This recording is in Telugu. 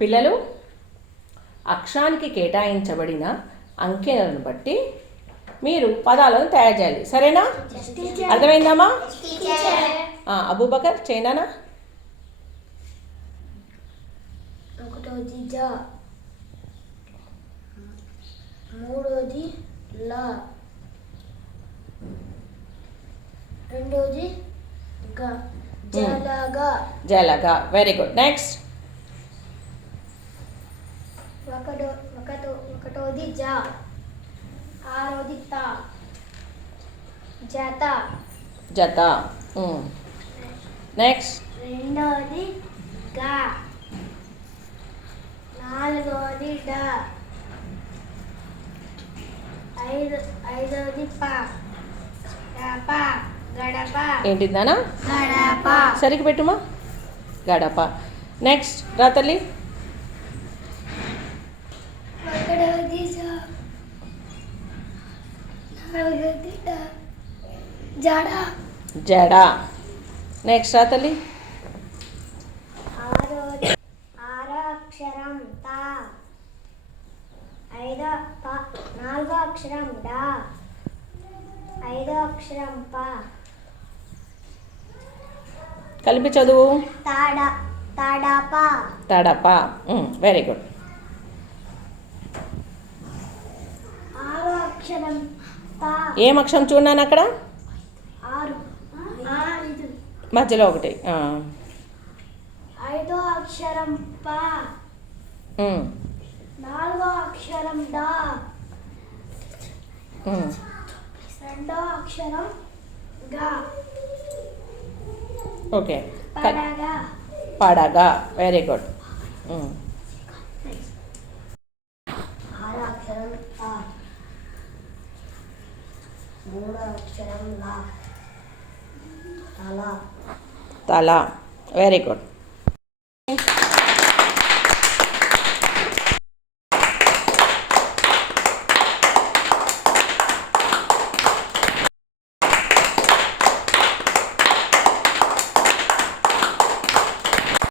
పిల్లలు అక్షరానికి కేటాయించబడిన అంకెలను బట్టి మీరు పదాలను తయారు చేయాలి. సరేనా? అర్థమైందమ్మా? అబూబకర్ చైనానా? ఒకటోది జ. మూడోది ల. రెండోది జలగా. జలగా. వెరీ గుడ్ నెక్స్ట్ ఒకటో ఒకటో ఒకటోది జ. ఆరోది త జత. జత నెక్స్ట్ రెండోది గ. నాలుగోది డ. ఐదు ఐదోది ప. గడప. గడప. ఏంటిదానా గడప. సరికి పెట్టుమా? గడప. నెక్స్ట్ రా తల్లి ఒకటోది జ నాలుగోది డ జడ. జడ. నెక్స్ట్ తల్లి. ఆరో అక్షరం త. ఐదో నాలుగో అక్షరం డ. ఐదో అక్షరం ప. కలిపి చదువు. తాడ తడప. తడప. వెరీ గుడ్ ఆరో అక్షరం ప ఏం అక్షరం చూడన్నాను అక్కడ? మధ్యలో ఒకటి. ఐదో అక్షరం ప. నాలుగో అక్షరం డ. రెండో అక్షరం గ. ఓకే. పడగ. పడగా. వెరీ గుడ్ ఉమ్. ఆరో అక్షరం ఆ మూడో అక్షరం లా తల తల వెరీ గుడ్